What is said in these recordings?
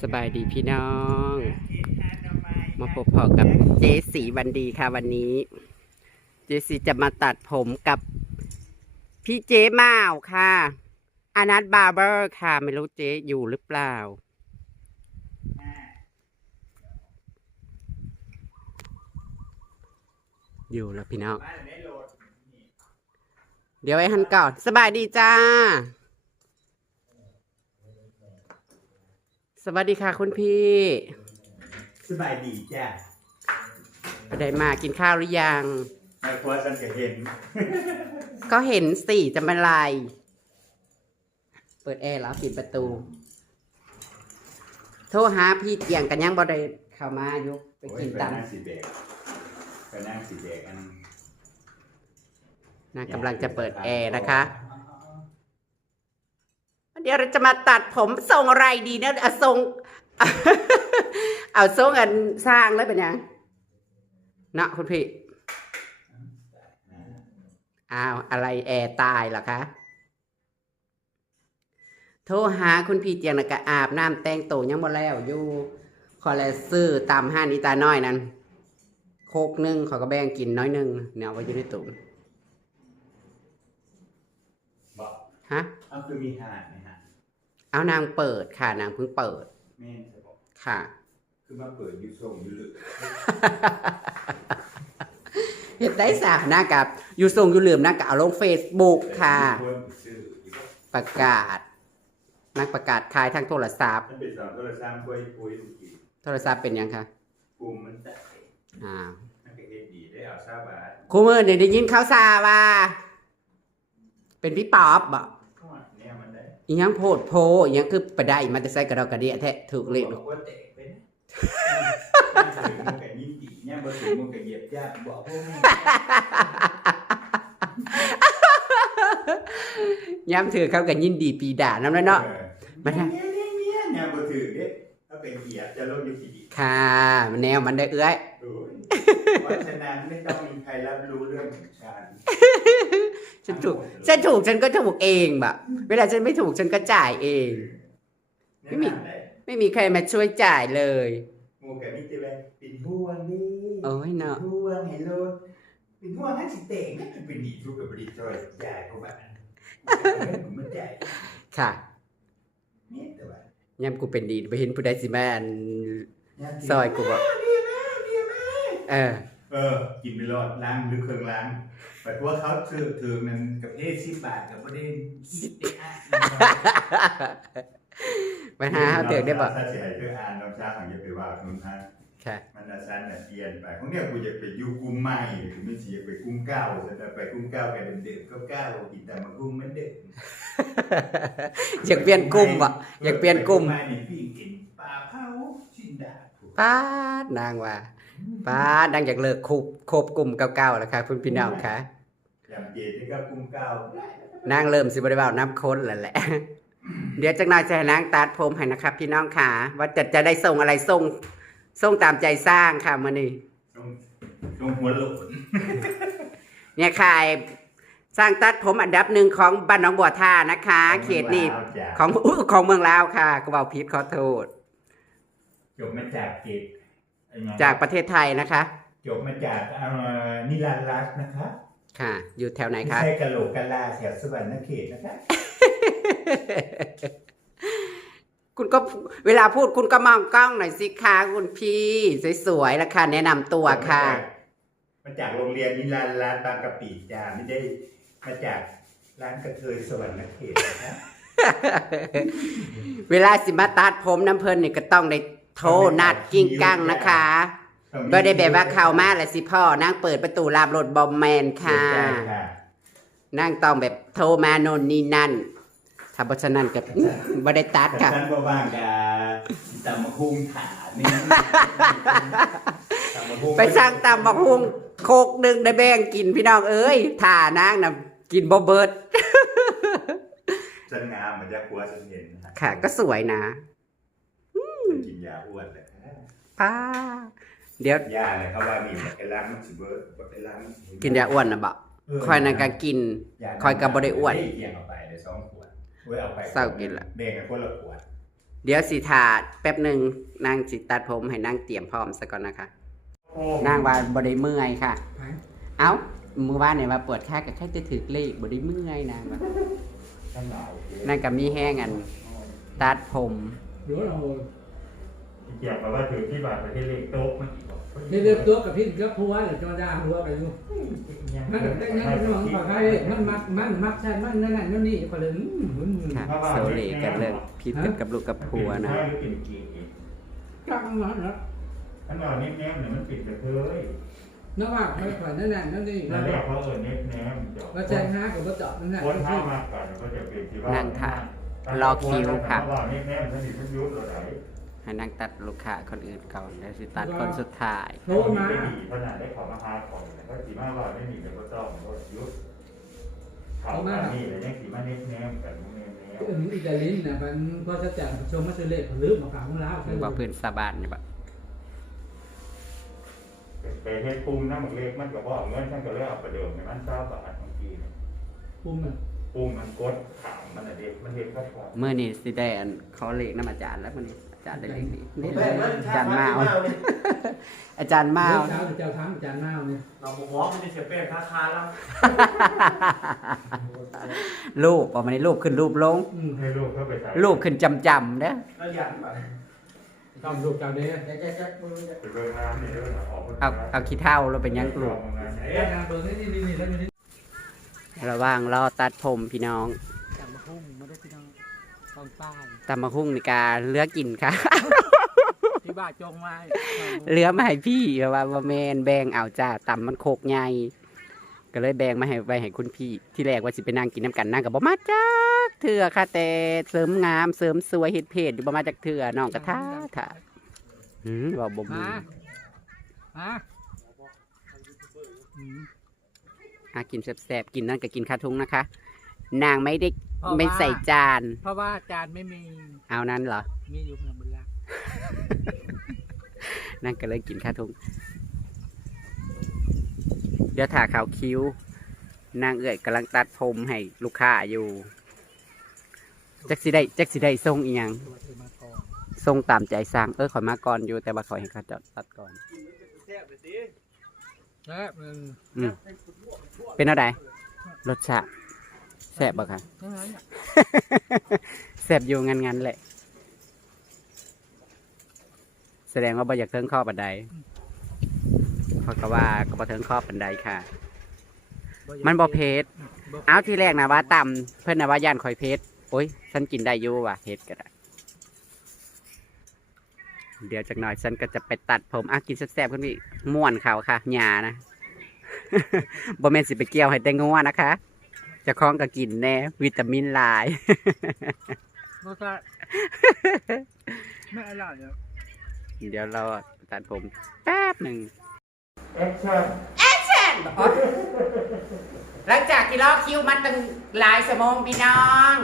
สบายดีพี่น้อง มาพบพอกับเจสีวันดีค่ะวันนี้ เจสีจะมาตัดผมกับพี่เจมาวค่ะอนัทบาร์เบอร์ค่ะ ไม่รู้เจอยู่หรือเปล่า อยู่แล้วพี่น้อง เดี๋ยวไว้หันก่อน สบายดีจ้า สวัสดีค่ะคุณพี่สบายดีจ้ะไปได้มากินข้าวหรือยังในครัวฉันก็เห็น ก็เห็นสิจะเป็นไร เปิดแอร์แล้วปิดประตู โทรหาพี่เกียงกันยังบ่ได้เข้ามาอยู่ไปกินโอ้ยตามไปนั่งสีแดงไปนั่งสีแดงอัน นางกำลังจะเปิดแอร์นะคะเดี๋ยวเราจะมาตัดผมทรงอะไรดีนะเอาทรง เอาทรงอันสร้างแล้วเป็นยังเนาะคุณพี่อ้าวอะไรแอร์ตายเหรอคะโทรหาคุณพี่เจียงนะกะอาบน้ำแต่งตัวยังบ่แล้วอยู่คอเลซื้อตามห้านอีตาน้อยนั้นโคกหนึงเขาก็แบ่งกินน้อยหนึงเนี่ยเอาไว้อยู่ในตุ่มบอกฮะเอาคือมีหาดไหมฮะ เอานางเปิดค่ะ นางเพิ่งเปิดแม่นจะบอกค่ะ คือมาเปิดอยู่ส่งอยู่ลึกเห็นได้สาหน้ากับอยู่ส่งอยู่เหลือมนะกับเอาลงเฟซบุ๊กค่ะ แต่มีนซื้ออยู่ก็ประกาศ นักประกาศขายทางโทรศัพท์ มันเป็นสอนโทรศัพท์คุยคุยทุกทีโทรศัพท์เป็นยังคะกลุ่มมันแต่อ่ามันก็เฮ็ดดีได้เอาซาบาท ครูมือเนี่ยได้ยินข่าวซาว่า เป็นพี่ป๊อบบ่เข้ อีหยังโพดโพอีหยังคือไปได้มันจะใส่กระดอกกระเดียแท้ถูกเลยบอกว่าเตะไปนะมันถึงมันก็ยิ้มดีเนี่ยบ่ถึงมันก็เหยียบย่ำบอกพวกนี้ย้ำถือเขากันยินดีปีด่าน้ำแล้วเนาะมันเนี่ยเนี่ยเนี่ยเนี่ยบ่ถือเด้ถ้าเป็นเหยียบจะลงอยู่ที่ดีค่ะมันแนวมันได้เอื้อยโอ้ย เพราะฉะนั้นไม่ต้องมีใครรับรู้เรื่องของฉันฉันถูก ฉันถูกฉันก็ถูกเองแบบเวลาฉันไม่ถูกฉันก็จ่ายเอง ไม่มีแนะนำได้ไม่มีใครมาช่วยจ่ายเลยหมูกับมิตรเลยเป็นห่วงดิโอ้ยเนาะเป็นห่วงให้โลดเป็นห่วงให้สิเตงนะเป็นหนีทุกข์กับบริจอยจ่ายเขาบ้านผมไม่จ่ายค่ะเนี่ยแต่ว่าย้ำกูเป็นดีไปเห็นผู้ใดสิมาอันย่างที่ซอยกูบอก เออ เออ กินไปรอดล้างหรือเครื่องล้างแต่ว่าเขาถือถือมันกับเพศสิบบาทกับประเด็นสิบเอ็ดอะไปหาเขาเตือกได้บอกถ้าเสียหายเพื่ออ่านน้องชาของอย่าไปว่าคุณท่านค่ะมันอาจารย์น่ะเปลี่ยนไปของเนี่ยกูอยากไปอยู่กลุ่มใหม่กูไม่เสียไปกลุ่มเก้าฉันจะไปกลุ่มเก้ากันเดิมๆก็เก้ากินแต่มากลุ่มเหมือนเดิมอยากเปลี่ยนกลุ่มบ่อยากเปลี่ยนกลุ่มไปใหม่นี่พี่กินปลาเผาชิ้นดาบป้าดนางว่า ป้าดนางอยากเลิกคุบคบกลุ่มเก่าๆแล้วค่ะคุณพี่น้องค่ะอย่างเจนี่ก็กลุ่มเก้านางเริ่มสิบริบาลน้ำค้นแล้วแหละ เดี๋ยวจักหน่อยจะให้นางตัดผมให้นะครับ พี่น้องค่ะ ว่าจะจะได้ส่งอะไรส่งส่งตามใจสร้างค่ะมื่อนี้ต้องต้องหัวโหลนเนี่ยค่ะสร้างตัดผมอันดับหนึ่งของบ้านหนองบัวท่านะคะ เขตนี้ของอุ๊ยของเมืองลาวค่ะก็บอกผิดขอโทษจบมาจากเกตไอ้น้อง จากประเทศไทยนะคะ จบมาจากเอ่อนิรันดร์รัตน์นะคะค่ะ อยู่แถวไหนไม่คะใช่กะโหลกกะลาแถวสวรรณเขตนะคะ คุณก็เวลาพูดคุณก็มองกล้องหน่อยสิคะคุณพี่ สวยๆแล้วค่ะแนะนำตัวค่ะ มาจากโรงเรียนนิรันดร์รัตน์บางกะปิจ้าไม่ได้มาจากร้านกระเทยสวรรณเขตนะคะเวลาสิมาตัดผมน้ำเพลินนี่ก็ต้องได้ โทรนัดกิ้งกั้งนะคะบ่ได้แบบว่าเข้ามาแล้วสิพ่อนางเปิดประตูลาบรถบอมแมนค่ะใช่ค่ะนางต้องแบบโทรมาโน่นนี่นั่นถ้าเพราะฉะนั้นก็อื้อบ่ได้ตัดค่ะฉันก็ว่างกับตำมะฮุงถานี่ตำมะฮุงไปสร้างตำบักฮุงโคกหนึ่งได้แบ่งกินพี่น้องเอ้ยถ่านางน่ะกินบ่เบิดฉันงามเหมือนจะกลัวฉันเห็นนฮค่ะก็สวยนะฉันกินยา อ้วนเลยป้าเดี๋ยว ยาเลยเขาว่ามีบักไอล้างมันสิเบิร์ดบักไอล้างมันสิกินยาอ้วนนะบ่คอยนางก็กินคอยก็บ่ได้อ้วนเกี่ยงเอาไปเลยสองขวดเว้ยเอาไปเศร้ากินละ แบ่งกันคนละขวดเดี๋ยวสิถาแป๊บหนึ่งนางสิตัดผมให้นางเตรียมพร้อมซะก่อนนะคะ นางว่าบไดเมื่อยค่ะ เอ้ามือว่านเนี่ยว่าปวดแค่กับแค่จะถือเลขบไดเมื่อยนางว่าท่านหนาวนางกับมีแห้งอัน ตัดผม หรือเรา เกี่ยวกับว่าถือที่บาทประเทศเล็กโต๊ะมันที่เลือกตัวกับพี่กับผัวหรือจอดาผัวไปดูมันได้นั่นมันบอกใครมันมักมันมักใช่มันนั่นนั่นนั่นนี่ก็เลยหมุนค่ะโซเลกันเลิกพิษกันกับลูกกับผัวนะปิดกี่จังนั้นนะท่านหนาวเน็บแนมเนี่ยมันปิดกระเทยนึกว่าไม่ผ่านนั่นนั่นนั่นนี่นั่นแหละเขาเออเน็บแนมจบว่าแจ้งห้ากับว่าเจาะนั่นนั่นคนเข้ามาก่อนก็จะเป็นที่ว่านั่งค่ะรอคิวค่ะว่าเน็บแนมสนิทมันยุบเลย ให้นางตัดลูกค้าคนอื่นก่อนแล้วสิตัดคนสุดท้ายโทรมาไม่ดีขนาดได้ของมาหาของก็สีมาว่าไม่มีแต่ก็ต้องก็ยุบเขามานี่เลยยังสีมาเน็บแนมกันเน็บแนมอันนี้อิตาลีนะมันก็จะจัดชมมาเฉลี่ยหรือมาขางของเราหรือว่าเพื่อนสาบานนี่ปะไปเฮ็ดปุ่มน้ำหมึกเล็กมันก็บอกเงินฉันก็เลยเอาไปเดิมในมันเศร้าบาทบางทีปุ่มอะปุ่มมันกดขามมันอะเด็กมันเฮ็ดก็พอเมื่อนี้สิได้อันขอเลขน้ำอาจารย์แล้วมื่อนี้อา จารย์ได้เลขนี้นี่เลยอาจารย์มาเอาอาจารย์มาเจ้าเอาเช้าเจ้าทั้งจานหน้าเนี่ยเราบอกว่ามันจะเสียเป็นราคาแล้วรูปออกมาในรูปขึ้นรูปลงอืมให้ลูกเข้าไปใส่รูปขึ้นจำจำๆเด้อแล้วยันไปต้องลูกเจ้าเด้เดี๋ยวจะจะมือจะไปเบิ่งงานนี่เด้อออกเอาเอาขี้เท่าเราเป็นหยังกลูกไอ้งานเบอร์นี่นี่นี่แล้วนี่ระหว่างรอตัดผมพี่น้องจำมาพุ่งมาได้พี่น้องตอนป้าย ตำมะฮุ่งในการเลือกกินค่ะ ที่บ้านจงไว้เหลือมาให้พี่เพราะว่าบ่แมนแบ่งเอาจ้าตำมันโคกใหญ่ก็เลยแบ่งมาให้ไปให้คุณพี่ ที่แรกว่าสิไปนั่งกินน้ำกันนั่งกับบ่มาจักเถื่อค่ะแต่เสริมงามเสริมสวยเฮ็ดเพจอยู่บ่มาจักเถื่อน้องกระทาถ่าหืมว่าบ่มีมามาอืมอากินแซ่บๆกินนั่นก็กินคาทุงนะคะ นางไม่ได้ เพราะว่าไม่ใส่จาน เพราะว่าจานไม่มีเอานั้นเหรอ มีอยู่เพียงบนล่างนั่นก็เลยกินคาทุงเดี๋ยวถ่าขาวคิ้ว นางเอื่อยกำลังตัดผมให้ลูกค้าอยู่จักสิได้จักสิได้ทรงอีหยังตัวเธอมาก่อนทรงตามใจสร้างเออขอยมาก่อนอยู่แต่ว่าขอยให้เขาจอดตัดก่อนแซ่บไปสิแล้วหนึ่งอืมเป็นอะไรรสชาติ แซ่บบ่คะเท่านั้นน่ะแซ่บอยู่งันๆแหละ แสดงว่าบ่อยากเทิงข้อบันไดเขาก็ว่าก็บ่เทิงข้อบันไดค่ะ มันบ่เพชรเอาที่แรกนะว่าต่ำเพื่อนนะว่าย่านข่อยเพชรโอ้ยฉันกินได้อยู่ว่ะเพชรก็ได้เดี๋ยวจากหน่อยฉันก็จะไปตัดผมอะกินแซ่บๆคุณพี่ม่วนเขาค่ะหยานะบ่แม่นสิไปเกี่ยวให้แต่งัวนะคะเจะคล้าของก็กินแน่ วิตามินหลาย รสชาติไม่อร่อยเลยเดี๋ยวเราตัดผมแป๊บหนึ่งแอคชั่นหลังจากที่รอคิวมาตั้งหลายชั่วโมงพี่น้อง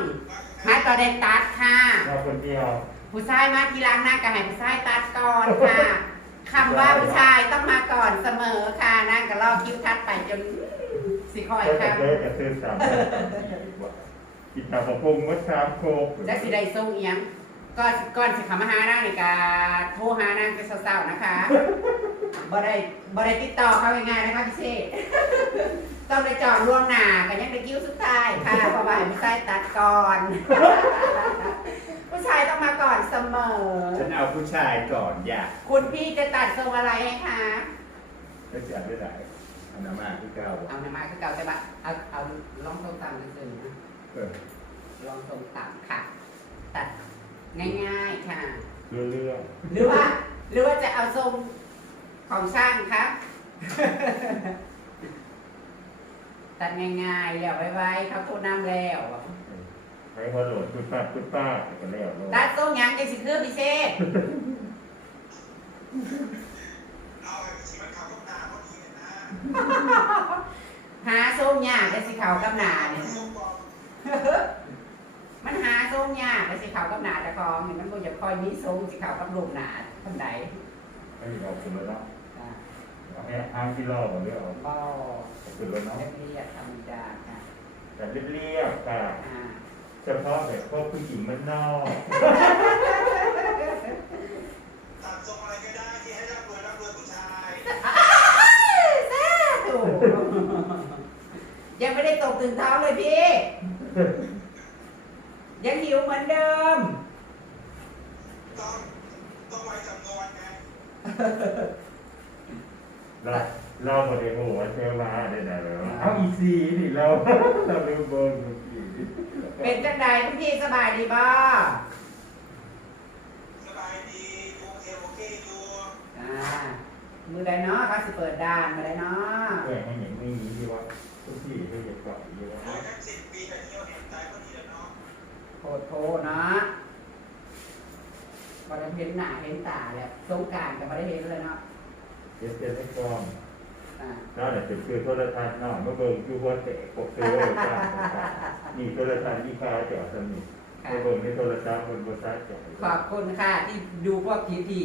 มาต่อได้ตัดค่ะ เราคนเดียวผู้ชายมาทีหลังนะก็ให้ผู้ชายตัดก่อนค่ะคำว่าผู้ชายต้องมาก่อนเสมอค่ะนั่งก็รอคิวทัดไปจน สิคอยก็จะค่ะได้แต่ซื้อสามกินตาบะพงมัดสามโคกจะสิได้ส่งเอียงก่อนก่อนสิเขามาหานางนี่ก็โทรหานางจะเศร้าๆนะคะบ่ได้บ่ได้ติดต่อเขาง่ายๆนะคะพี่เชษต้องไปจองล่วงหน้ากันยังไปกิ้วสุดท้ายค่ะเพราะว่าให้ผู้ชายตัดก่อน ผู้ชายต้องมาก่อนเสมอ ฉันเอาผู้ชายก่อนอยากคุณพี่จะตัดทรงอะไรให้คะได้เสียได้หลาย อันนั้นมาที่เก้าเอาหนามาคือเก่าแต่ว่าเอาเอาลองทรงต่ำนิดนึงนะเออลองทรงต่ำค่ะ ตัดง่ายๆค่ะ เรื่อยหรือว่า หรือว่าจะเอาทรงของช่างคะ ตัดง่ายๆแล้วไว้ๆเขาโทรน้ำแล้วๆให้พอโหลดคุณป้าคุณป้าก็แล้วโหลดตัดทรงหยังจะสิคือพิเศษ หาทรงยากจะสิเขากับหนาเนี่ยมันหาทรงยากจะสิเขากับหนาแต่ของนี่มันบ่อยากคอยมีทรงสิเขากับรูปหนาคนใดให้เอาขึ้นแล้วเนาะอ่าเอาให้ห้างที่รอก่อนเดี๋ยวเอาก็ขึ้นแล้วเนาะเรียบๆธรรมดาค่ะแต่เรียบๆค่ะอ่าเฉพาะแบบพวกผู้หญิงมันนอก ยังไม่ได้ตกถึงเท้าเลยพี่ ยังหิวเหมือนเดิม ต้องต้องไว้จำนวนไงเราเราเริโภคเทวมาได้ไหนแล้วเอาอีซีนี่เราเราลืมเบอร์เมื่เป็นจังใดคุณพี่สบายดีบ่สบายดีโอเคโอเคอยู่อ่ามือใดเนาะครับสิเปิดด่านมาได้เนาะ แก่ให้เห็นไม่มีที่ว่า ทุกที่ให้เห็นก่อนที่ว่าโดยทั้งสิบปีแต่เที่ยวเห็นใจพอดีแล้วเนาะโคตรโทเนาะบ่ได้เห็นหน้าเห็นตาแล้วสงกรารก็บ่ได้เห็นเลยเนาะเจ็ดเจ็ดให้กล้องอ่าแล้วเดี๋ยวจะคือโทรทัศน์นอกเมื่อเบิ่งคือว่าเตะปกเตอร์จ้านี่โทรทัศน์ที่คาจอดสนิทเมื่อเบิ่งในโทรศัพท์บนบนซ้ายจอดขอบคุณค่ะที่ดูพวกผีผี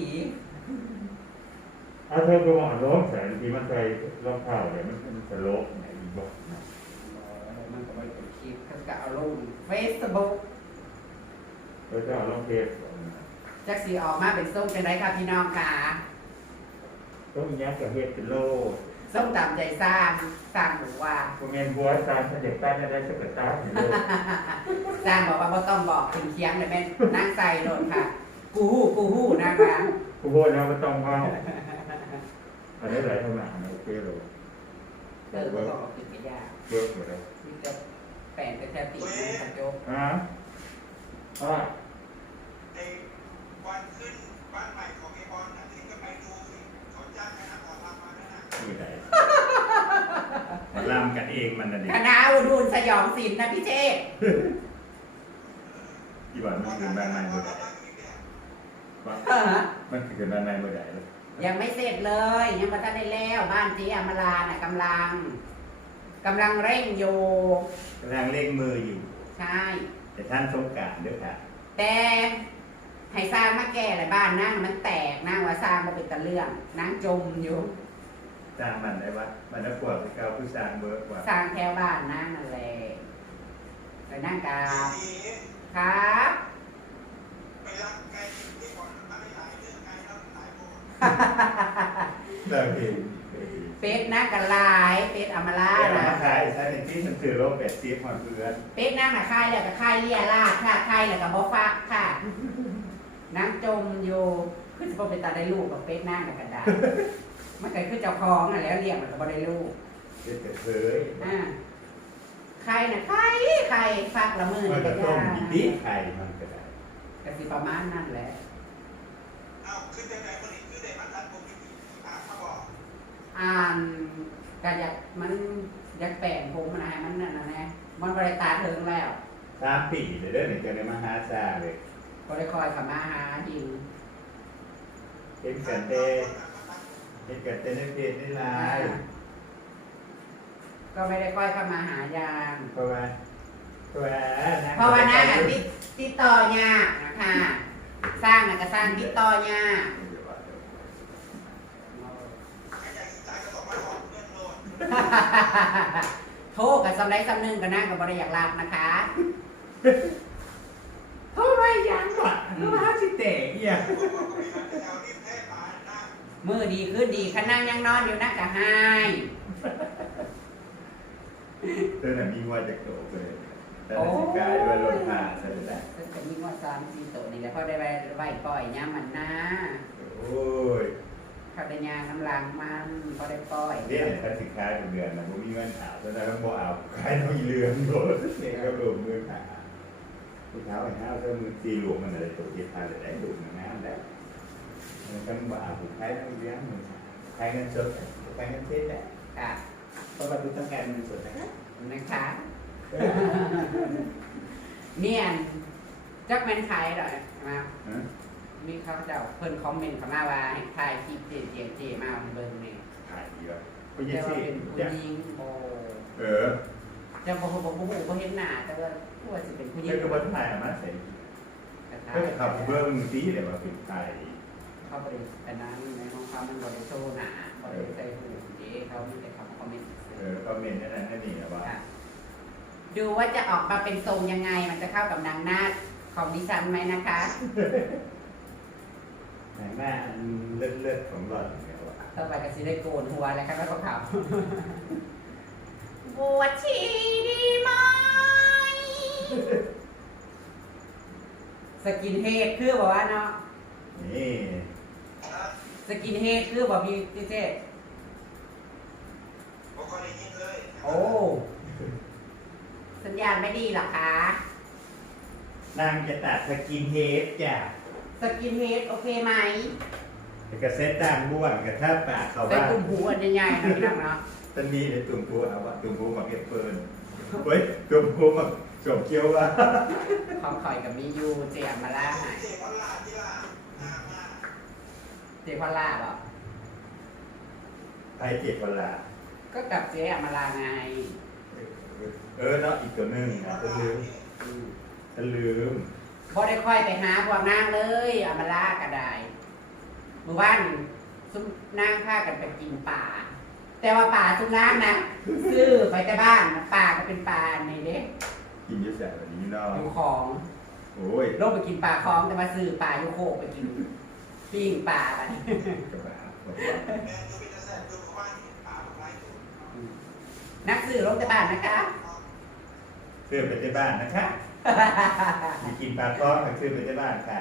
เอาเธอไปมองร้องแสงที่มันใส่รองเท้าเนี่ยมันมันจะโลกไหนอีกบอกนะ มันก็ไม่เป็นคลิปเขา ก็เอาลงเฟซบุ๊กแล้วจะเอารองเทปจักสีออกมาเป็นส้มจังไดค่ะพี่น้องค่ะต้องยักกับเฮ็ดเป็นโลส้มตามใจสร้างสร้างหรือว่าโมเมนต์บัวซานถ้าเด็กต้านได้สักกระต้านเห็นเลยสร้างบอกว่าบ่ต้องบอกถึงเคียงเลยแม่นนั่งใส่โดนค่ะ กูฮู้กูฮู้นะคะกูพูดนะว่าต้องเมาอันนี้หลายขนาดนะโอเคเลยเติมก็บอกกินไม่ยากเบิกหมดเลยมี แต่แปลงแต่แค่ติดมันกระจกฮะอ่าในวันขึ้นบ้านใหม่ของไอ้บอลนะที่ก็ไปดูสิเขาจ้างคณะหมอลำมาด้วยนะนี่ไหนมาลำกันเองมันน่ะดิคณะอุดุลสยองศิลป์นะพี่เชษที่บอกมันคือบ้านในเมื่อใดว่ามันคือบ้านในเมื่อใดเลยยังไม่เสร็จเลย ยังมาทันได้แล้วบ้านเจ๊อมราน่ะกำลัง กำลังเร่งอยู่กำลังเล่งมืออยู่ ใช่ แต่ท่านสงกรารด้วยค่ะ แต่ให้สร้างมาแก่เลยบ้านนั่งมันแตกนั่งว่าสร้างมาเป็นตะเรื่องนั่งจมอยู่สร้างมันได้ว่ามันนักปวดคือเก่าผู้สร้างเบิร์กว่าสร้างแถวบ้านนั่งนั่นแหละไปนั่งกับสีครับไปรักไกลที่ก่อนอะไรหลายเรื่องไกลแล้วหลายโบเราเห็น เป็ดนั่งกันหลายเป็ดอมราแต่นะมาขายใช้ในที่มันถือโลกแปดสิบหอนเพื่อนเป็ดนั่งน่ะค่ายแล้วก็ค่ายเลียลาดค่ะค่ายแล้วก็บ่ฟักค่ะนั่งจมอยู่คือจะบ่เป็นตาได้ลูกกับเป็ดนั่งน่ะกันได้มันก็คือเจ้าของน่ะแล้วเลี้ยงมันก็บ่ได้ลูกเป็นกระเทยอ่าใครน่ะใครใครฟักละมือมันก็นี่ต้มได้กินดีไข่มันก็ได้ก็สิประมาณนั่นแหละเอาขึ้นไปไหนคนนี้ขึ้นได้มาทันผมมีถามมาบอก อ่าน ก็อยากมันอยากแปลงผมมันให้มันนั่นน่ะแน่มันบริตาถึงแล้วสามปีเลยเด้อนี่ก็ได้มาหาซาเลยบริคอยเขามาหาดินเห็นกันเตเห็นกันเตในเพจในไลน์ก็ไม่ได้ค่อยเข้ามาหายางเพราะว่าเพราะว่าเพราะว่านั่นน่ะติดติดต่อยากนะคะ สร้างน่ะก็สร้างติดต่อยาก ใครอยากสนใจก็บอกว่าออกเงิน โลดโทรกับสำไรสำนึงก็นั่งกับบริอยากรับนะคะเท่าไรยังวะก็มาหาสิเตะเหี้ยบอกว่าไปหาแถวริมแพร่ปานนะมือดีขึ้นดีขนั่งยังนอนอยู่นะกะให้เธอน่ะมีว่าจะโตเลยแต่ละสิกายด้วยรถผ่าใช่ไหมซึ่งจะมีงวดสามสี่ตัวนี่แหละเพราะได้ไว้ไว้ปล่อยย่ามมันนะโอ้ย เขาได้ยางน้ำลางมันพอได้ปล่อยเรียกแต่ถ้าสินค้าเป็นเดือนนะผมมีเงินถามแต่ถ้าบ่เอาขายต้องอีเรือนโดนเสียกับหลุมมือขาผู้เท้าไอ้ห้าวเจ้ามือตีหลวงมันอะไรตัวเทียทานเลยได้หลุมน้ำได้มันก็บ่เอาผู้ขายต้องเลี้ยงมือขายเงินสดขายเงินเทศได้ค่ะเพราะว่าดูต้องการเงินสดนะครับนะคะเนี่ยจักแมนขายหน่อยมาฮะ มีเขาเจ้าเพิ่นคอมเมนต์เข้ามาว่าให้ถ่ายคลิปเจียเจียเจมาเอาให้เบิ่งนี่ขายเยอะก็ยัแต่งว่าสิเป็นผู้เนี่ยหญิงโอ้เออจะบ่บ่บ่บ่บ่เห็นหน้าแต่ว่าผู้ว่าสิเป็นผู้หญิงเรื่องกระบวนการมาใส่แต่ก็ขับเบิ้งตีเลยว่าเป็นไทยเขาบ่ได้แต่นั้นในห้องเขามันบ่ได้โชว์หน้าบ่ได้ใส่หูเด้เขามีแต่คำคอมเมนต์เออคอมเมนต์นั่นนั่นนี่นะว่าค่ะดูว่าจะออกมาเป็นทรงยังไง มันจะเข้ากับนางนาคของดิฉันไหมนะคะ หนังหน้าอันเลือดเลือดของหลอดเนี่ยว่าต่อไปก็สิได้โกนหัวแล้วครับแล้วก็เขาบวชชีดีไหมสกินเฮดคือบอกว่าเนาะนี่สสกินเฮดคือบ่พี่พี่เจผมก็ได้ยินเลยโอ้สัญญาณไม่ดีหรอคะนางจะตัดสกินเฮดจ้ะ สกินเฮดโอเคไหมแต่กระเซ็ตด่างบ้วนกระทับปากเขาใส่ว่าตุ่มหูอันใหญ่ๆนะพี่น้องเนาะตอนนี้ในตุ่มพูเอาว่าตุ่มพูมาเก็บเฟิร์นเฮ้ยตุ่มพูมาจบเคี้ยวว่าของข่อยกับมียูเจียมมาล่าให้เจ็บออนไลน์ที่ล่ะหน้ามากเจียพอล่าบ่ไทยเจ็บเวลา ก็กับเจียมาลาไงเออเนาะอีกตัวหนึงนะจะลืมจะลืม พอได้ค่อยไปหาพวกนางเลยอามาล่าก็ได้เมื่อวานซุ้มนางพากันไปกินป่า แต่ว่าป่าซุ้มนางนะซื้อไปแต่บ้านป่าก็เป็นป่าในเด็กกินเยอะแสะแบบนี้เนาะอยู่ของโอ้ยลงไปกินป่าคลองแต่มาซื้อป่าอยู่โคกไปกินปิ้งป่าไปกระบะแม่ดูเป็นจะแสบดูเขาว่าเห็นปากไร้ตัวนักซื้อลงแต่บ้านนะคะเสื้อไปที่บ้านนะคะมี กินปลาท้องกับเสื้อไปที่บ้านค่ะ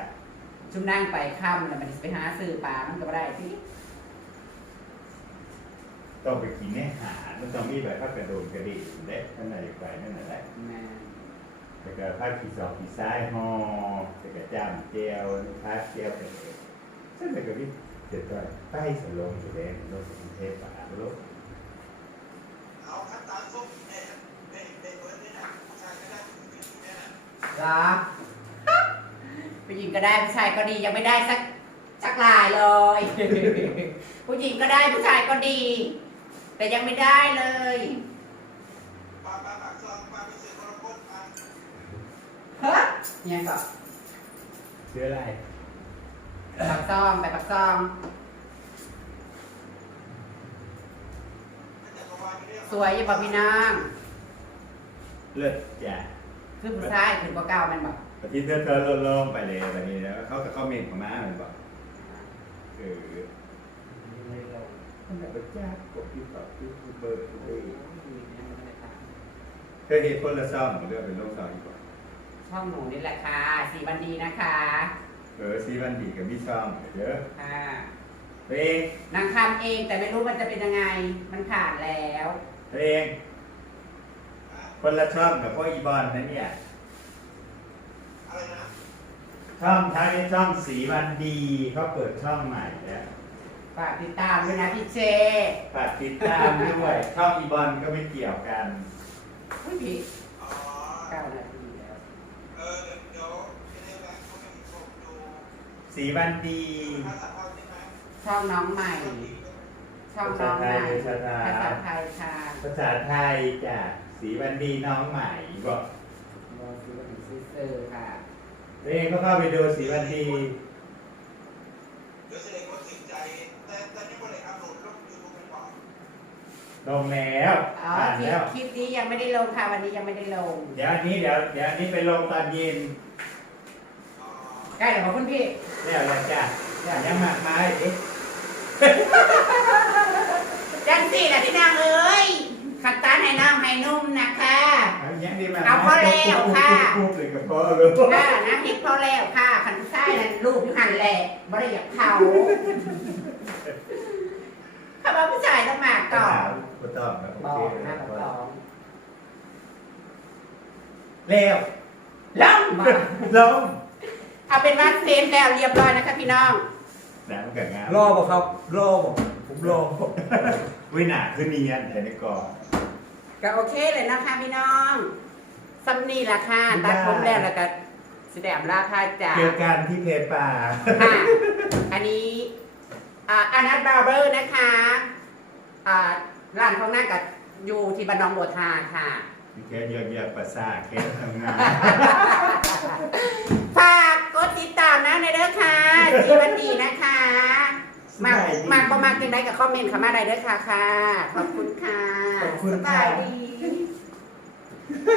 ชุมนั่งไปค่ำแล้วมันสิไปหาซื้อป่ามันก็ไม่ได้ที่ต้องไปกินแน่หามันต้องมีแบบผ้ากระโดดกระดิ่งเล็กนั่นไหนไปนั่นแหละแม่แต่ก็ผ้าขีสอบขีซ้ายห่อแต่ก็จ้ำเจียวผ้าเจียวเป็นเองซึ่งแต่ก็วิเจ็ดร้อยใต้สลงอยู่แดงรถสิเทปาโลก เอาขั้นตอนส้มเด็ดเด็ดเด็ดเบิร์ดนี่นะผู้ชายก็ได้ผู้หญิงก็ได้นะ เหรอผู้หญิงก็ได้ผู้ชายก็ดียังไม่ได้สักสักลายเลย ผู้หญิงก็ได้ผู้ชายก็ดี แต่ยังไม่ได้เลยปลาปลาปากซองปลาไปซื้อคนละคนมาเฮ้ยยังก็เสื้ออะไรปักซองไปปักซองไม่แต่ประวัติเรื่องสวยอยังบอกพี่นางเลิศจ้ะ คือผู้ชายถึงกว่าเก่าแมันบอกอาทิตย์เธอเธอลงไปเลยแบบนี้แล้วเขาจะเข้าเมนของม้ามันบอกเออมันแบบจ้ากดที่ต่อที่เบอร์ที่เบอร์เคยเห็นคนละซ่อมเรื่องเป็นโรคซ่อมดีกว่าช่องหนูนี่แหละค่ะสีวันดีนะคะเออซีวันดีกับพี่ซ่อมเยอะค่ะตัวเองนางทำเองแต่ไม่รู้มันจะเป็นยังไง มันผ่านแล้วตัวเอง คนละช่องกับพวกอีบอลนะเนี่ยอะไรนะช่องทั้งนี้ช่องสีวันดีเขาเปิดช่องใหม่แล้วฝากติดตามด้วยนะพี่เจฝากติดตามด้วย ช่องอีบอลก็ไม่เกี่ยวกันอุ้ยพี่อ๋อเก้านาทีแล้วเออเดี๋ยวจะได้แบ่งเขาเป็นผมดูสีวันดีภาษาพอใช่ไหมช่องน้องใหม่ ช่องน้องใหม่ภาษาไทยภาษาไทยค่ะภาษาไทยจ้ะ สีวันดีน้องใหม่บอกบอซื้อวันดีซื้อเซอร์ค่ะตัวเองก็เข้าไปดูสีวันดีเดี๋ยวแสดงว่าถึงใจแต่ต่นี่คนเลยอัพโหลดลงยูทูบเป็นบอกลงแล้วอ๋อผ่านคลิแล้ปว คลิปนี้ยังไม่ได้ลงค่ะ วันนี้ยังไม่ได้ลงเดี๋ยวอันนี้เดี๋ยวเดี๋ยวอันนี้ไปลงตอนเย็นใกล้แล้วขอบคุณพี่แล้วแล้วจ้ะจ้ะยังมากมายเอ๊ะจังสี่แหละพี่นางเอ้ย ขัดตาให้น้ำให้นุ่มนะคะ เอาอย่างนี้มาเอาพอแล้วค่ะ พูดเลยกับพ่อเลยค่ะน้ำพริกพอแล้วค่ะขันผู้ชายนั่นรูปอยู่หันแหละบ่ได้อยากเขาเขาว่าผู้ชายต้องมาก่อนก็ต้องนะบโออกเคนะบอกสองแล้วลงมา ลงเอาเป็นว่าเซนแล้วเรียบร้อยนะคะพี่น้อง หนังกับงานรอบ่ครับรอบ่ผมรอวินาคือเนียนแต่ในก่อน ก็โอเคเลยนะคะพี่น้องซัมนี่ราคาตัดผมแล้วแล้วก็สีแดงราคาจากเจอกันที่เพป่าค่ะอันนี้อ่าอนัทบาร์เบอร์นะคะอ่าร้านของหน้ากับอยู่ที่บ้านหนองบัวทาค่ะแค่เยอะแยะประสาทแค่ทำงานฝากกดติดตามนะในเด้อค่ะจีวันดีนะคะ มากมากประมาณจังได้กับคอมเมนต์เข้ามาได้เด้อค่ะค่ะ ขอบคุณค่ะขอบคุณสค่ะ บายดี